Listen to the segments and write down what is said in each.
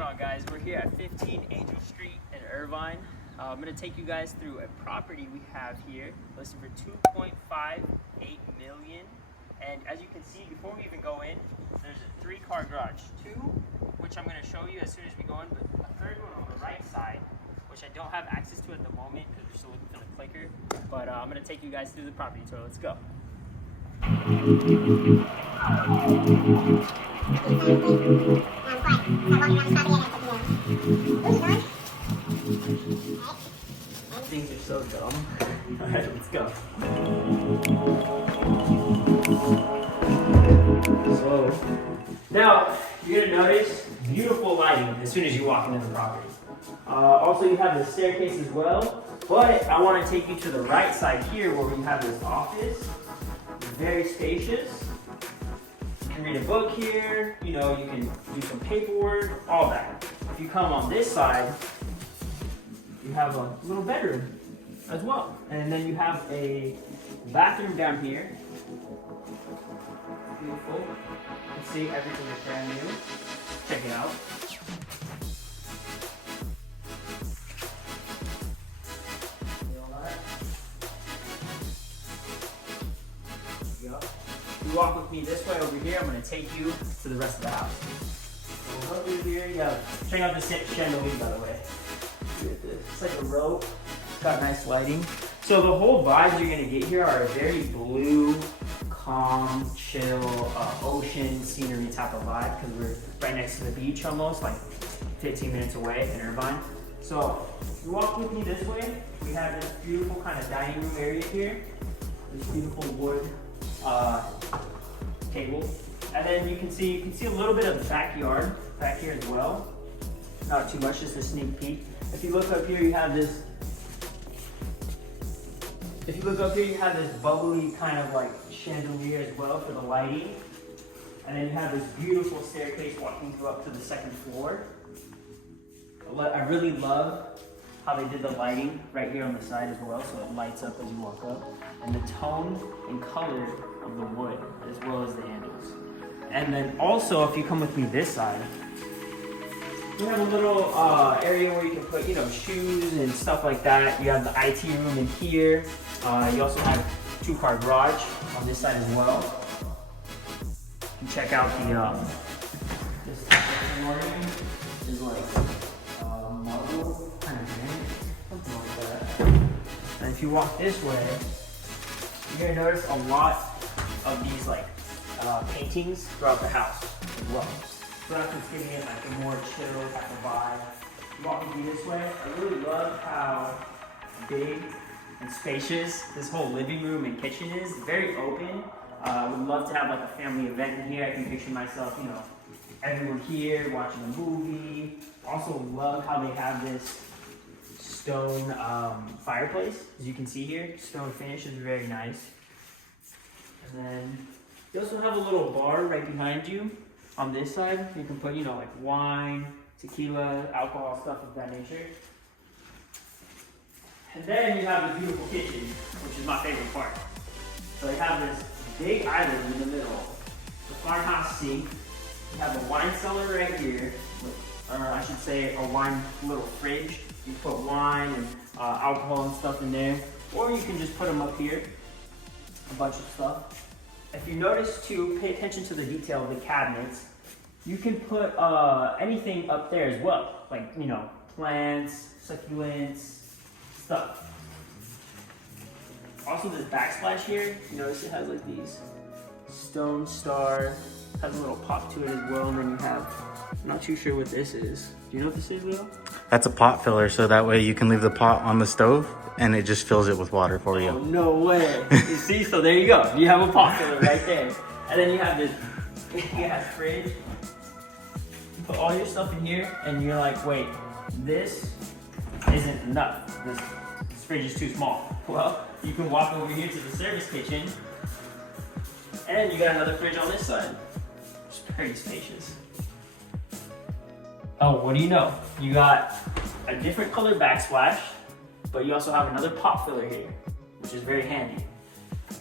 going on, guys? We're here at 15 Angel Street in Irvine. I'm going to take you guys through a property we have here listed for $2.58 million. And as you can see, before we even go in, there's a 3-car garage. 2, which I'm going to show you as soon as we go in, but a 3rd one on the right side, which I don't have access to at the moment because we're still looking for the clicker. But I'm going to take you guys through the property tour. Let's go. Things are so dumb. Alright, let's go. So, now you're gonna notice beautiful lighting as soon as you walk into the property. Also, you have the staircase as well, but I want to take you to the right side here where we have this office. Very spacious. You can read a book here, you know, you can do some paperwork, all that. If you come on this side, you have a little bedroom as well. And then you have a bathroom down here. Beautiful. You can see everything is brand new. Check it out. You walk with me this way over here, I'm going to take you to the rest of the house. So over here, you have, check out the chandelier, by the way. It's like a rope. It's got nice lighting. So the whole vibes you're going to get here are a very blue, calm, chill, ocean scenery type of vibe because we're right next to the beach almost, like 15 minutes away in Irvine. So you walk with me this way, we have this beautiful kind of dining room area here. This beautiful wood table, and then you can see a little bit of the backyard back here as well. Not too much, just a sneak peek. If you look up here, you have this. If you look up here, you have this bubbly kind of like chandelier as well for the lighting, and then you have this beautiful staircase walking you up to the 2nd floor. I really love how they did the lighting right here on the side as well, so it lights up as you walk up, and the tone and color of the wood as well as the handles. And then also, if you come with me this side, we have a little area where you can put, you know, shoes and stuff like that. You have the IT room in here. You also have 2-car garage on this side as well. You can check out the this flooring is like marble kind of granite, something like that. And if you walk this way, you're gonna notice a lot of these like paintings throughout the house as well. So that's what's giving it like a more chill type of vibe. You walk with me this way, I really love how big and spacious this whole living room and kitchen is. Very open. Would love to have like a family event in here. I can picture myself, you know, everyone here watching a movie. Also love how they have this stone fireplace, as you can see here. Stone finish is very nice. And then you also have a little bar right behind you on this side. You can put, you know, like wine, tequila, alcohol, stuff of that nature. And then you have the beautiful kitchen, which is my favorite part. So you have this big island in the middle, the farmhouse sink. You have a wine cellar right here, or I should say a wine little fridge. You put wine and alcohol and stuff in there, or you can just put them up here, a bunch of stuff. If you notice too, pay attention to the detail of the cabinets. You can put anything up there as well, like, you know, plants, succulents, stuff. Also this backsplash here, you notice it has like these stone star, has a little pop to it as well, and then you have, I'm not too sure what this is. Do you know what this is, Leo? That's a pot filler, so that way you can leave the pot on the stove and it just fills it with water for you. Oh, no way. You see, so there you go. You have a pot filler right there. And then you have this big ass fridge. You put all your stuff in here and you're like, wait, this isn't enough. This fridge is too small. Well, you can walk over here to the service kitchen and you got another fridge on this side. It's pretty spacious. Oh, what do you know? You got a different color backsplash, but you also have another pop filler here, which is very handy.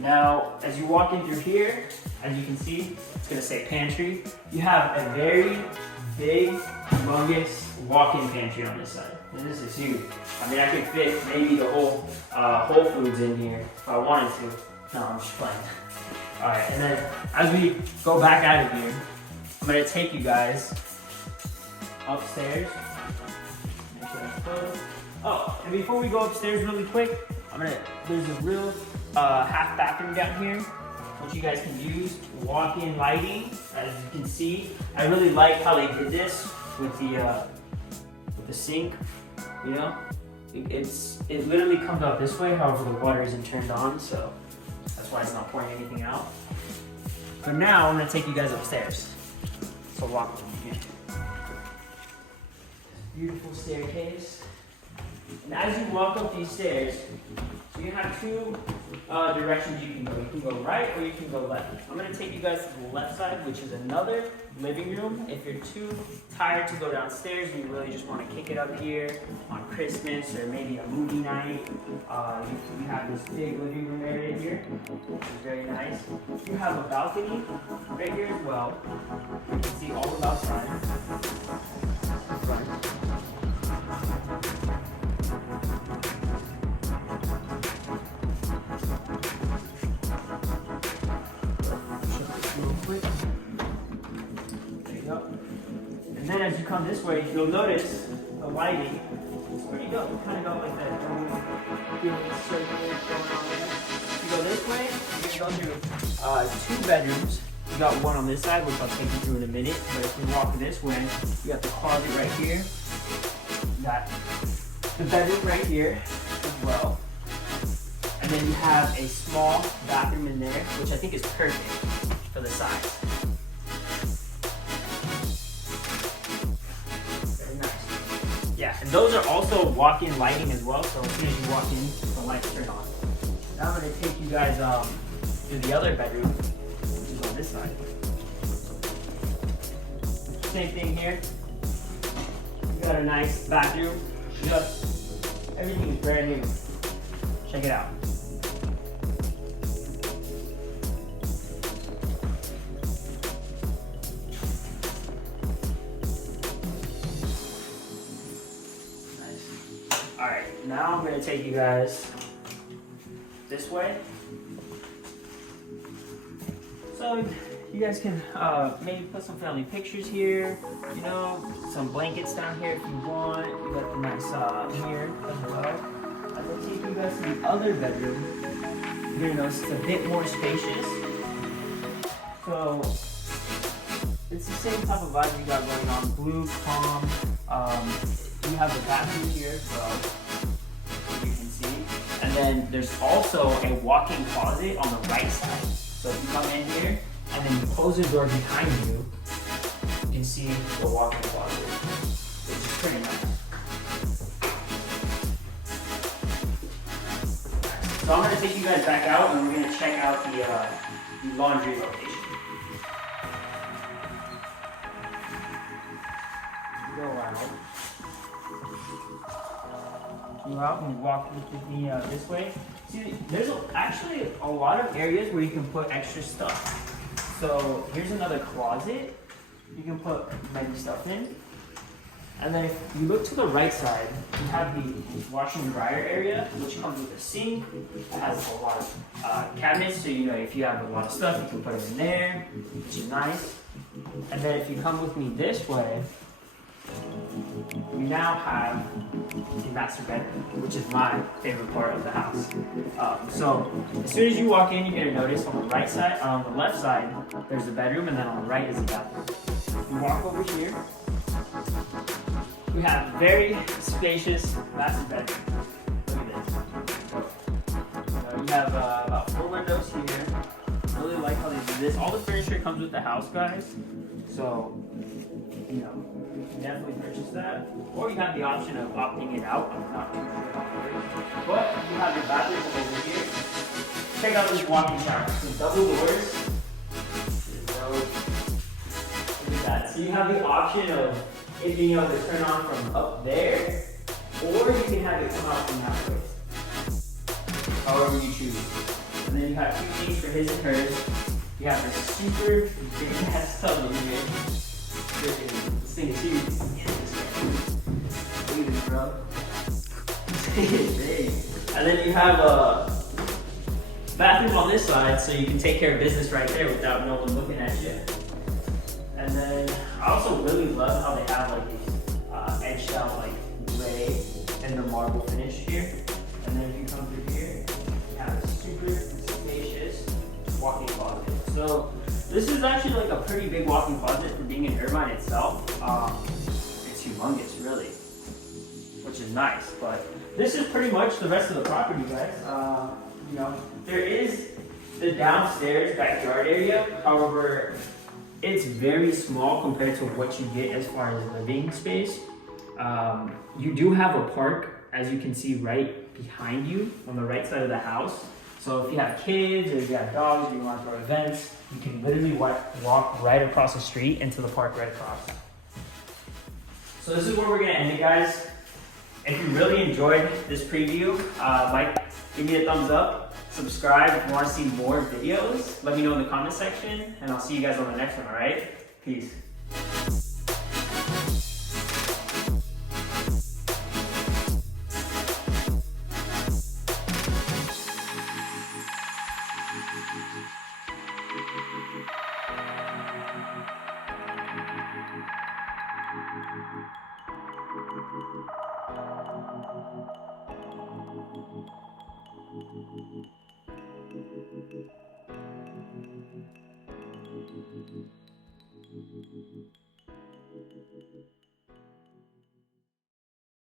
Now, as you walk in through here, as you can see, it's gonna say pantry. You have a very big humongous walk-in pantry on this side. And this is huge. I mean, I could fit maybe the whole Whole Foods in here if I wanted to. No, I'm just playing. All right, and then as we go back out of here, I'm gonna take you guys upstairs. Make sure that's closed. Oh, and before we go upstairs really quick, there's a real half bathroom down here, which you guys can use. Walk-in lighting, as you can see. I really like how they did this with the sink. You know, it literally comes out this way. However, the water isn't turned on, so that's why it's not pouring anything out. But now I'm gonna take you guys upstairs. So walk with me here. Beautiful staircase. And as you walk up these stairs, so you have two directions you can go. You can go right or you can go left. I'm gonna take you guys to the left side, which is another living room. If you're too tired to go downstairs and you really just wanna kick it up here on Christmas or maybe a movie night, you have this big living room area here, which is very nice. You have a balcony right here as well. You can see all of outside. And then as you come this way, you'll notice the lighting is pretty dope. You kind of go like that. Feel the circle going on there. If you go this way, you can go through 2 bedrooms. You got one on this side, which I'll take you through in a minute. But if you walk this way, you got the closet right here. You got the bedroom right here as well. And then you have a small bathroom in there, which I think is perfect for the size. Yeah, and those are also walk-in lighting as well, so as soon as you walk in, the lights turn on. Now I'm going to take you guys to the other bedroom, which is on this side. Same thing here. You got a nice bathroom. Just everything is brand new. Check it out. Alright, now I'm going to take you guys this way. So you guys can maybe put some family pictures here, you know, some blankets down here if you want. You got the nice mirror as well. I'm going to take you guys to the other bedroom. You're going to notice it's a bit more spacious. So it's the same type of vibe you got going on. Blue, calm. You have the bathroom here as well, you can see. And then there's also a walk-in closet on the right side. So if you come in here and then you close the door behind you, you can see the walk-in closet, which is pretty nice. So I'm going to take you guys back out and we're going to check out the laundry location. Go out. Go out and walk with me this way. See, there's actually a lot of areas where you can put extra stuff. So here's another closet. You can put many stuff in. And then if you look to the right side, you have the washer and dryer area, which comes with a sink. It has a lot of cabinets, so you know if you have a lot of stuff, you can put it in there, which is nice. And then if you come with me this way, we now have the master bedroom, which is my favorite part of the house. So as soon as you walk in, you're gonna notice on the right side, on the left side, there's the bedroom, and then on the right is the bathroom. You walk over here, we have a very spacious master bedroom. Look at this. You have about 4 windows here. Really like how they do this. All the furniture comes with the house, guys. So, you know, you can definitely purchase that. Or you have the option of opting it out. I'm not too sure about it. But you have your bathroom over here. Check out this walk-in shower. So double doors. Look at that. So you have the option of it being able to turn on from up there, or you can have it come out from that way. However you choose. And then you have 2 things for his and hers. You have a super big ass tub in here. This thing is huge. bro. Big. And then you have a bathroom on this side, so you can take care of business right there without no one looking at you. And then I also really love how they have like these edged out like gray and the marble finish here. And then if you come through here, you have a super spacious walk-in closet. So this is actually like a pretty big walk-in closet for being in Irvine itself. It's humongous, really, which is nice. But this is pretty much the rest of the property, guys. You know, there is the downstairs backyard area. However, it's very small compared to what you get as far as living space. You do have a park, as you can see right behind you on the right side of the house. So if you have kids or if you have dogs, or you want to throw events, you can literally walk right across the street into the park right across. So this is where we're gonna end it, guys. If you really enjoyed this preview, give me a thumbs up, subscribe if you want to see more videos. Let me know in the comment section, and I'll see you guys on the next one, all right? Peace.